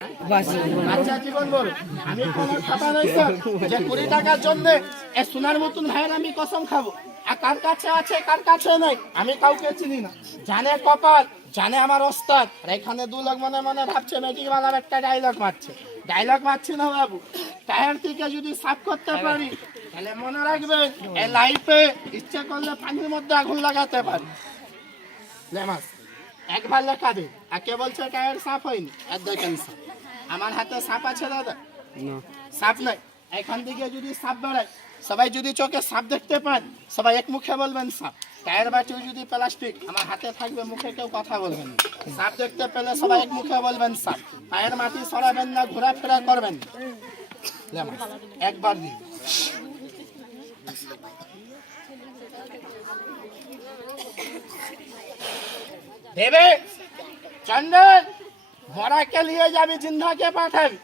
আচ্ছা জীবন বল, আমি কোনো খাতা নাই স্যার যে 20 টাকার জন্য এই সোনার মতন ভাইয়ের আমি কসম খাবো। আর কার কাছে আছে কার কাছে নাই আমি কাউকে চিনি না। জানে কপাল, জানে আমার ওস্তাদ। আর এখানে 2 লোক মনে মনে ভাবছে মেডিকেল একটা ডায়লগ মারছে। ডায়লগ মারছি না বাবু, টায়ার থেকে যদি সাফ করতে পারি তাহলে মনে রাখবেন এই লাইফে ইচ্ছে করলে পানির মধ্যে আগুন লাগাতে পারি। লেমাস একবার লেখা দিন। আর কে বলছে টায়ার সাফ হয়নি? আর দেখেন সাপ, আমার হাতে সাপ আছে দাদা? সাপ নাই। এখান থেকে যদি সাপ বেড়ায়, সবাই যদি চোখে সাপ দেখতে পান সবাই এক মুখে বলবেন সাপ। টায়ার বাটিও যদি প্লাস্টিক আমার হাতে থাকবে, মুখে কেউ কথা বলবেন না। সাপ দেখতে পেলে সবাই এক মুখে বলবেন সাপ। পায়ের মাটি সরাবেন না, ঘোরাফেরা করবেন না। লেমাস একবার দিন। দেবে চন্দন, মরাকে নিয়ে যাবি, জিন্দাকে পাঠাবি,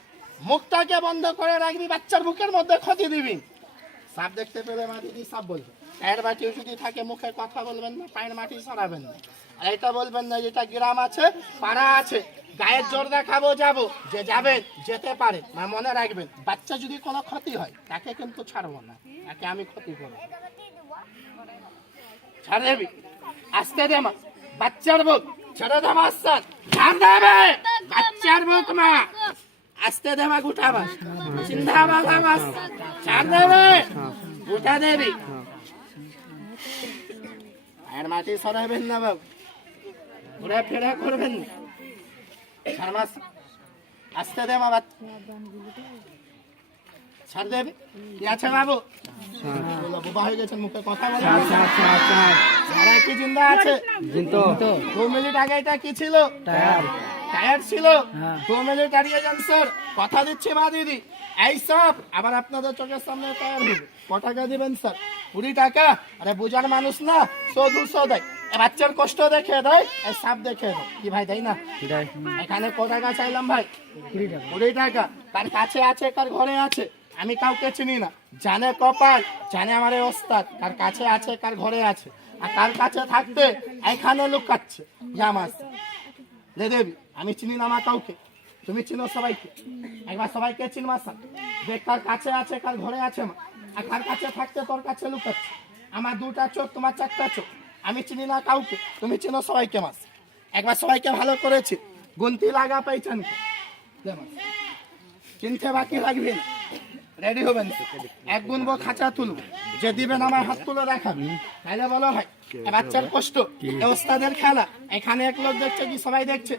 মুখটাকে বন্ধ করে রাখবি, বাচ্চার বুকের মধ্যে ক্ষতি দিবি। সাপ দেখতে পেলে মা দিদি সাপ বলবে। পায়ের মাটি যদি থাকে মুখে কথা বলবেন না, পায়ের মাটি সরাবেন না। আর এটা বলবেন না যেটা গ্রাম আছে পাড়া আছে গায়ের জোর দেখাবো যাবো, যে যাবেন যেতে পারে মা মনে রাখবেন বাচ্চা যদি কোনো ক্ষতি হয় তাকে কিন্তু ছাড়বো না, তাকে আমি ক্ষতি করবো। ছাড় দেবি, আসতে দে মা, বাচ্চার বুক ছেড়ে দে মা, ছাড় দেবে বাচ্চার বুক মা, আসতে দে মা, গুটাবা সিন্ধাবাদ আবাস, ছাড় দেবে গুটা দেবি। আর মাটি সরাবেন না বাবু, ঘুরে ফেরা করবেন না। ছাড় মাস, আসতে দে মা, বাচ্চা ছাড় দেবে। কি আছে বাবু? বোবা হয়ে গেছেন, মুখে কথা বলে। সারা কি জিন্দা আছে? 2 মিনিট আগে এটা কি ছিল? টায়ার ছিল। 2 মিনিট দাঁড়িয়ে যান স্যার, কথা দিচ্ছি মা দিদি। এই সব আবার আপনাদের চোখের সামনে টায়ার হবে। ক টাকা দিবেন স্যার? 20 টাকা। আরে বুঝার মানুষ না, 100-200 দেয়। বাচ্চার কষ্ট দেখে দেয়, এই সাপ দেখে দেয়। কি ভাই তাই না? এখানে ক টাকা চাইলাম ভাই? 20 টাকা। কার কাছে আছে কার ঘরে আছে আমি কাউকে চিনি না। জানে কপাল, জানে আমার ওস্তাদ কার কাছে আছে কার ঘরে আছে। আর কার কাছে থাকতে এখানে লুকাচ্ছে জামাস। লে দেবী, আমি চিনি না মা কাউকে, তুমি চিনো সবাইকে। একবার সবাইকে চিনবা স্যার, দেখ কার কাছে আছে কার ঘরে আছে মা। আর কার কাছে থাকতে তোর কাছে লুকাচ্ছে। আমার 2টা চোখ, তোমার 4টা চোখ। আমি চিনি না কাউকে, তুমি চিনো সবাইকে মাস। একবার সবাইকে ভালো করেছি, গুনতি লাগা পাইছেন চিনতে বাকি লাগবে না। রেডি হবেন, এক গুনবো খাঁচা তুলব, যে দিবেন আমার হাত তুলে দেখাবেন। তাইলে বলো ভাই বাচ্চার কষ্ট ওস্তাদের খেলা। এখানে এক লোক দেখছে কি সবাই দেখছে?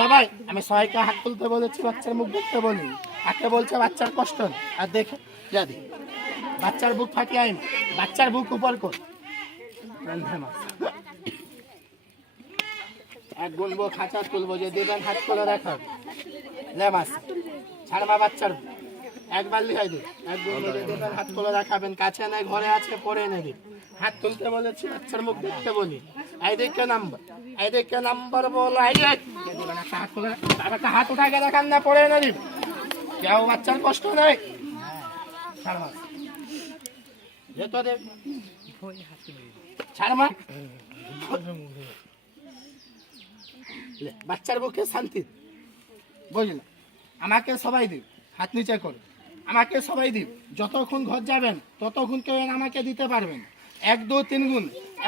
সবাই। আমি সবাইকে হাত তুলতে বলেছি, বাচ্চার মুখ দেখতে বলিনি। আজকে বলছে বাচ্চার কষ্ট আর দেখে যদি বাচ্চার বুক ফাটিয়ে আইন, বাচ্চার বুক উপর কর। এক গুনবো খাঁচা তুলবো, যে দিবেন হাত তুলে দেখাবে। লে মাস ছাড়বা বাচ্চার একবার লিখাই দিন। এক গুনবো, যে দিবেন হাত তুলে দেখাবেন। কাছে নেই, ঘরে আছে, পরে নেই। হাত তুলতে বলেছি, বাচ্চার মুখ দেখতে বলি। এই দিকে নাম্বার, এই দিকে নাম্বার বলো। হাত উঠাকে দেখান না, পরে না দিব। কেউ বাচ্চার কষ্ট নেই। ছাড়মা, বাচ্চার বুকে শান্তি বুঝলেন। আমাকে সবাই দিন, হাত নিচে করে আমাকে সবাই দিন। যতক্ষণ ঘর যাবেন ততক্ষণ কেউ আমাকে দিতে পারবেন। 1, 2, 3 গুণ।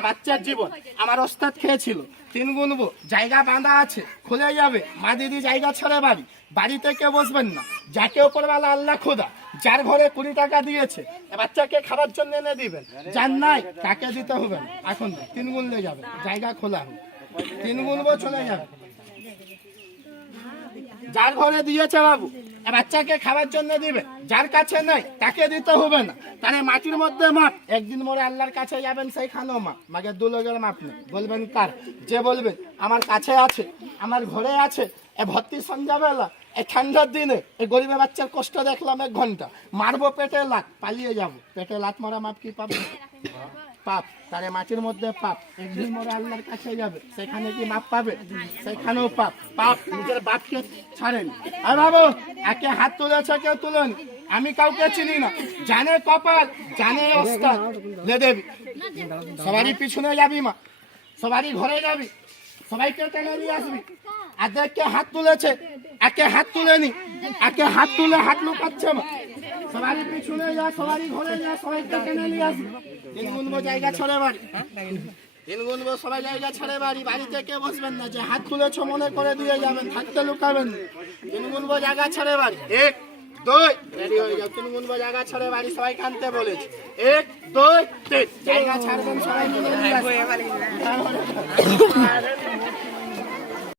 বাচ্চার জীবন আমার ওস্তাদ খেয়েছিল। 3 গুনবো, জায়গা বাঁধা আছে, খুলে যাবে। মা দিদি জায়গা ছেড়ে বাড়ি, বাড়িতে কেউ বসবেন না। যাকে উপরওয়ালা আল্লাহ খোদা যার ঘরে 20 টাকা দিয়েছে বাচ্চাকে খাবার জন্য এনে দিবেন। যার নাই তাকে দিতে হবে। এখন 3 গুনলে যাবে, জায়গা খোলা হবে। 3 গুনবো, চলে যাবে। যার ঘরে দিয়েছে বাবু বাচ্চাকে খাবার জন্য দিবে, যার কাছে নাই তাকে দিতে হবে না। তাহলে মাটির মধ্যে মাপ, একদিন মরে আল্লাহর কাছে যাবেন, সেইখানেও মাপ। মাকে 2 লোকের মাপ নেই। বলবেন কার? যে বলবেন আমার কাছে আছে, আমার ঘরে আছে। এ ভর্তি সন্ধ্যাবেলা, এই ঠান্ডার দিনে এই গরিবের বাচ্চার কষ্ট দেখলাম 1 ঘন্টা, মারবো পেটে লাত, পালিয়ে যাব। পেটে লাত মারা মাপ কি পাবে? পাপ। তারে মাটির মধ্যে পাপ। একদিন মরে আল্লাহর কাছে যাবে, সেখানে কি মাপ পাবে? সেখানেও পাপ। পাপ নিজের বাপকে ছাড়েন। আর বাবু একে হাত তুলেছে, কেউ তুলেন। আমি কাউকে চিনি না। জানে কপাল, জানে ওস্তাদ। লে দেবী, সবারই পিছনে যাবি মা, সবারই ঘরে যাবি। সবাইকে টেনে নিয়ে আসবি। আর দেখকে হাত তুলেছে, একে হাত তুলে নি, একে হাত তুলে হাত লুকাচ্ছে না। সবারই পিছনে যা, সবারই ঘরে যা, সবাইকে টেনে নিয়ে আসবি। তিন গুনবো জায়গা ছড়ে বাড়ি, তিন গুনবো সবাই জায়গা ছেড়ে বাড়ি। বাড়িতে কে বসবেন না, যে হাত তুলেছো মনে করে দিয়ে যাবেন, থাকতে লুকাবেন না। তিন গুনবো জায়গা ছেড়ে বাড়ি, 1 2 রেডি হয়ে যাও। তিন গুনবো জায়গা ছেড়ে বাড়ি, সবাই কানতে বলেছে 1 2 3 জায়গা ছাড়বেন, সবাই মিলে নিয়ে আসবেন।